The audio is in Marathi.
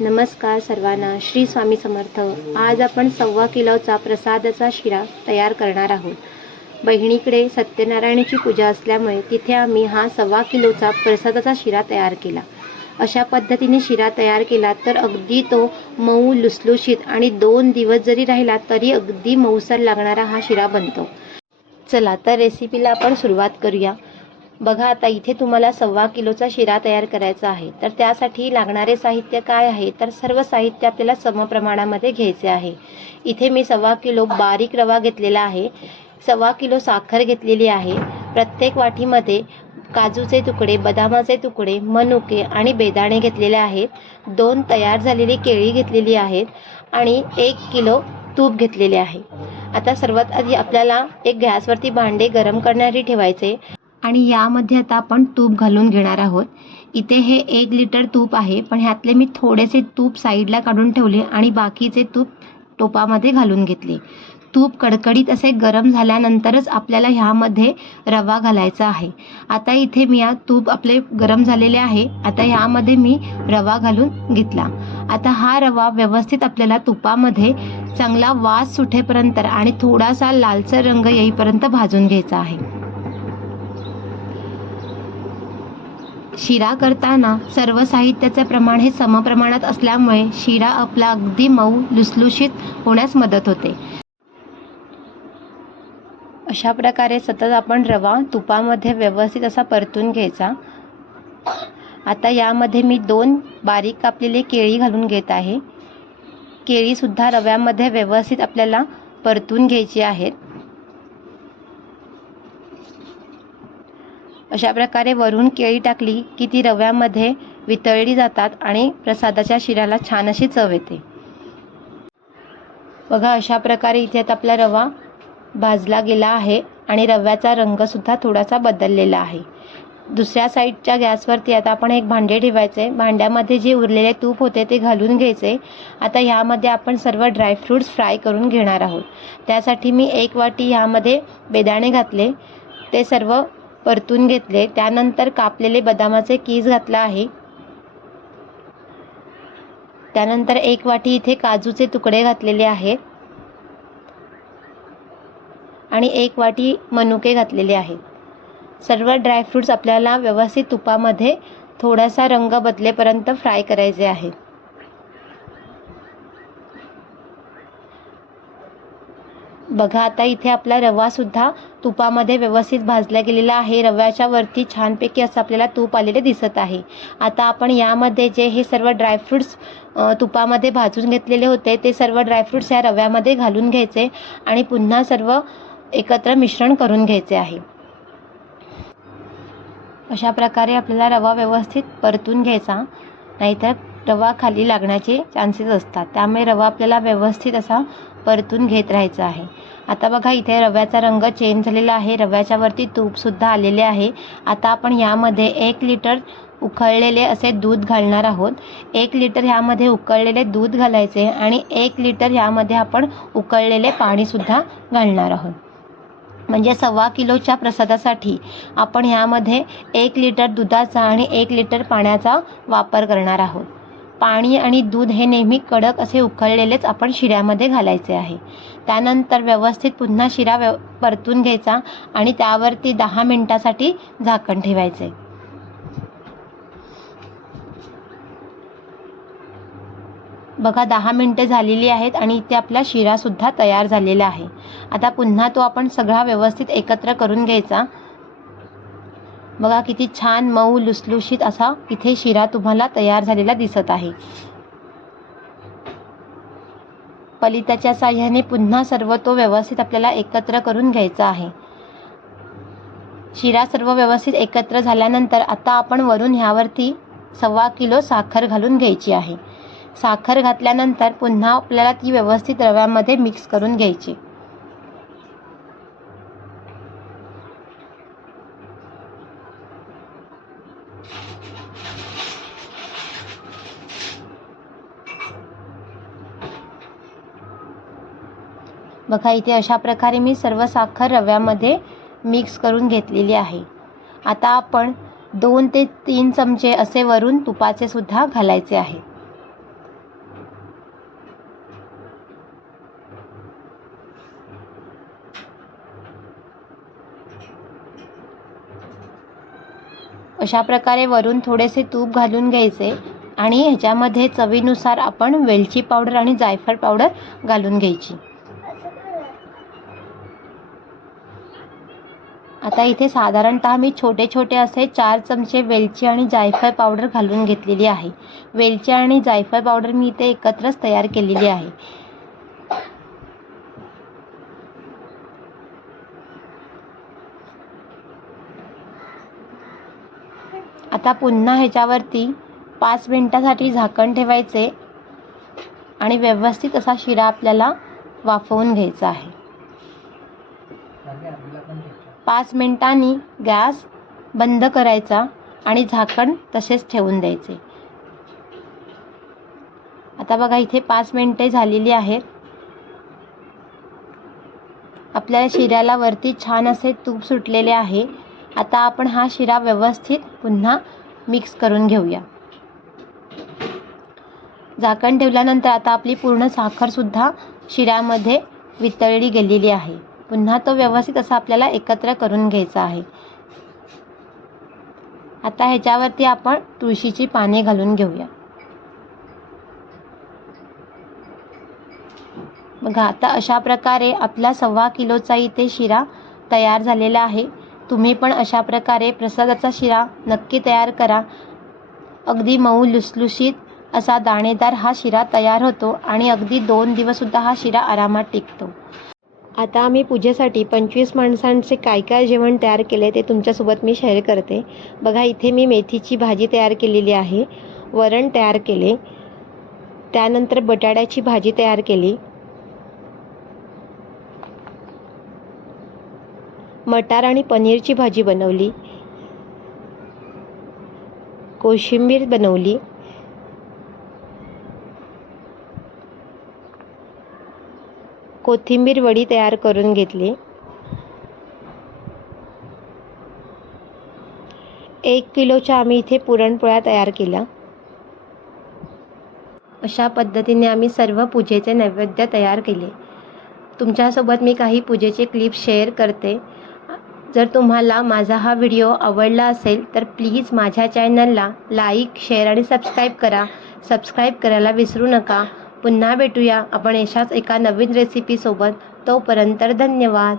नमस्कार सर्वांना श्री स्वामी समर्थ. आज आपण सव्वा किलोचा प्रसादाचा शिरा तयार करणार आहोत. बहिणीकडे सत्यनारायणाची पूजा असल्यामुळे तिथे आम्ही हा सव्वा किलोचा प्रसादाचा शिरा तयार केला. अशा पद्धतीने शिरा तयार केला तर अगदी तो मऊ लुसलुशीत आणि दोन दिवस जरी राहिला तरी अगदी मऊसर लागणारा हा शिरा बनतो. चला तर रेसिपीला आपण सुरुवात करूया. बघा आता इथे तुम्हाला सव्वा किलोचा शिरा तयार करायचा आहे. तर त्यासाठी लागणारे साहित्य काय आहे? तर सर्व साहित्य आपल्याला समप्रमाणामध्ये घ्यायचे आहे. इथे मी सव्वा किलो बारीक रवा घेतलेला आहे. सव्वा किलो साखर घेतलेली आहे. प्रत्येक वाटीमध्ये काजूचे तुकडे बदामाचे तुकडे मनुके आणि बेदाणे घेतलेले आहेत. दोन तयार झालेली केळी घेतलेली आहेत आणि एक किलो तूप घेतलेले आहे. आता सर्वात आधी आपल्याला एक गॅसवरती भांडे गरम करण्यासाठी ठेवायचे. आणि यामध्ये आता आपण तूप घालून घेणार आहोत. इथे हे एक लिटर तूप आहे पण ह्यातले मी थोडेसे तूप साईडला काढून ठेवले आणि बाकीचे तूप टोपामध्ये घालून घेतले. तूप कडकडीत असे गरम झाल्यानंतरच आपल्याला ह्यामध्ये रवा घालायचा आहे. आता इथे मी या तूप आपले गरम झालेले आहे. आता ह्यामध्ये मी रवा घालून घेतला. आता हा रवा व्यवस्थित आपल्याला तुपामध्ये चांगला वास सुटेपर्यंत आणि थोडासा लालसर रंग येईपर्यंत भाजून घ्यायचा आहे. शिरा करताना सर्व साहित्याचे प्रमाण हे समप्रमाणात असल्यामुळे शिरा आपला अगदी मऊ लुसलुशीत होण्यास मदत होते. अशा प्रकारे सतत आपण रवा तुपामध्ये व्यवस्थित असा परतून घ्यायचा. आता यामध्ये मी दोन बारीक कापलेले केळी घालून घेत आहे. केळीसुद्धा रव्यामध्ये व्यवस्थित आपल्याला परतून घ्यायची आहेत. अशा प्रकारे वरून केळी टाकली की ती रव्यामध्ये वितळली जातात आणि प्रसादाच्या शिऱ्याला छान अशी चव येते. बघा अशा प्रकारे इथे आता आपला रवा भाजला गेला आहे आणि रव्याचा रंगसुद्धा थोडासा बदललेला आहे. दुसऱ्या साईडच्या गॅसवरती आता आपण एक भांडे ठेवायचे. भांड्यामध्ये जे उरलेले तूप होते ते घालून घ्यायचे. आता ह्यामध्ये आपण सर्व ड्रायफ्रूट्स फ्राय करून घेणार आहोत. त्यासाठी मी एक वाटी ह्यामध्ये बेदाणे घातले. ते सर्व परतून घेतले. त्यानंतर कापलेले बदामाचे कीस घातला आहे. त्यानंतर एक वाटी इथे काजूचे तुकडे घातलेले आहेत. आणि एक वाटी मनुके घातलेले आहेत. सर्व ड्रायफ्रूट्स आपल्याला व्यवस्थित तुपामध्ये थोडासा रंग बदलेपर्यंत फ्राय करायचे आहेत. बघा आता इथे आपला रवासुद्धा तुपामध्ये व्यवस्थित भाजला गेलेला आहे. रव्याच्या वरती छानपैकी असं आपल्याला तूप आलेले दिसत आहे. आता आपण यामध्ये जे हे सर्व ड्रायफ्रूट्स तुपामध्ये भाजून घेतलेले होते ते सर्व ड्रायफ्रूट्स या रव्यामध्ये घालून घ्यायचे आणि पुन्हा सर्व एकत्र मिश्रण करून घ्यायचे आहे. अशा प्रकारे आपल्याला रवा व्यवस्थित परतून घ्यायचा. नाहीतर रवा खाली लागण्याचे चान्सेस असतात. त्यामुळे रवा आपल्याला व्यवस्थित असा परतून घेत राहायचा आहे. आता बघा इथे रव्याचा रंग चेंज झालेला आहे. रव्याच्या वरती तूपसुद्धा आलेले आहे. आता आपण यामध्ये एक लिटर उकळलेले असे दूध घालणार आहोत. एक लिटर ह्यामध्ये उकळलेले दूध घालायचे आणि एक लिटर ह्यामध्ये आपण उकळलेले पाणीसुद्धा घालणार आहोत. म्हणजे सव्वा किलोच्या प्रसादासाठी आपण ह्यामध्ये एक लिटर दुधाचा आणि एक लिटर पाण्याचा वापर करणार आहोत. पाणी आणि दूध हे नेहमी कडक असे उकळलेलेच आपण शिऱ्यामध्ये घालायचे आहे. त्यानंतर व्यवस्थित पुन्हा शिरा व्यव परतून घ्यायचा आणि त्यावरती दहा मिनटासाठी झाकण ठेवायचे. बघा दहा मिनटे झालेली आहेत आणि इथे आपला शिरासुद्धा तयार झालेला आहे. आता पुन्हा तो आपण सगळा व्यवस्थित एकत्र करून घ्यायचा. बघा किती छान मऊ लुसलुशीत असा इथे शिरा तुम्हाला तयार झालेला दिसत आहे. पलिताच्या साह्याने पुन्हा सर्व तो व्यवस्थित आपल्याला एकत्र करून घ्यायचा आहे. शिरा सर्व व्यवस्थित एकत्र झाल्यानंतर आता आपण वरून ह्यावरती सव्वा किलो साखर घालून घ्यायची आहे. साखर घातल्यानंतर पुन्हा आपल्याला ती व्यवस्थित रव्यामध्ये मिक्स करून घ्यायची. बघा इथे अशा प्रकारे मी सर्व साखर रव्यामध्ये मिक्स करून घेतलेली आहे. आता आपण दोन ते तीन चमचे असे वरून तुपाचे सुद्धा घालायचे आहे. अशा प्रकारे वरून थोडेसे तूप घालून घ्यायचे आणि ह्याच्यामध्ये चवीनुसार आपण वेलची पावडर आणि जायफळ पावडर घालून घ्यायची. आता इथे साधारणतः मी छोटे छोटे असे चार चमचे वेलची आणि जायफळ पावडर घालून घेतलेली आहे. वेलची आणि जायफळ पावडर मी इथे एकत्रच तयार केलेली आहे. आता पुन्हा ह्याच्यावरती पाच मिनटासाठी झाकण ठेवायचे आणि व्यवस्थित असा शिरा आपल्याला वाफवून घ्यायचा आहे. पाच मिनिटांनी गॅस बंद करायचा आणि झाकण तसेच ठेवून द्यायचे. आता बघा इथे पाच मिनिटे झालेली आहेत. आपल्या शिऱ्याला वरती छान असे तूप सुटलेले आहे. आता आपण हा शिरा व्यवस्थित पुन्हा मिक्स करून घेऊया. झाकण ठेवल्यानंतर आता आपली पूर्ण साखरसुद्धा शिऱ्यामध्ये वितळली गेलेली आहे. पुन्हा तो व्यवस्थित असा आपल्याला एकत्र करून घ्यायचा आहे. आता ह्याच्यावरती आपण तुळशीची पाने घालून घेऊया. बघा आता अशा प्रकारे आपला सव्वा किलोचा इथे शिरा तयार झालेला आहे. तुम्ही पण अशा प्रकारे प्रसादाचा शिरा नक्की तयार करा. अगदी मऊ लुसलुशीत असा दाणेदार हा शिरा तयार होतो आणि अगदी दोन दिवससुद्धा हा शिरा आरामात टिकतो. आता आम्ही पूजेसाठी पंचवीस माणसांचे काय काय जेवण तयार केले ते तुमच्यासोबत मी शेअर करते. बघा इथे मी मेथीची भाजी तयार केलेली आहे. वरण तयार केले. त्यानंतर बटाट्याची भाजी तयार केली. मटार आणि पनीरची भाजी बनवली. कोशिंबीर बनवली. कोथिंबीर वडी तयार करून घेतली. एक किलोच्या आम्ही इथे पुरणपोळ्या तयार केल्या. अशा पद्धतीने आम्ही सर्व पूजेचे नैवेद्य तयार केले. तुमच्यासोबत मी काही पूजेचे क्लिप शेअर करते. जर तुम्हाला माझा हा व्हिडिओ आवडला असेल तर प्लीज माझ्या चॅनलला लाईक शेअर आणि सबस्क्राईब करा. सबस्क्राईब करायला विसरू नका. पुन्हा भेटूया. आपण अशाच एका नवीन रेसिपीसोबत तोपर्यंत धन्यवाद.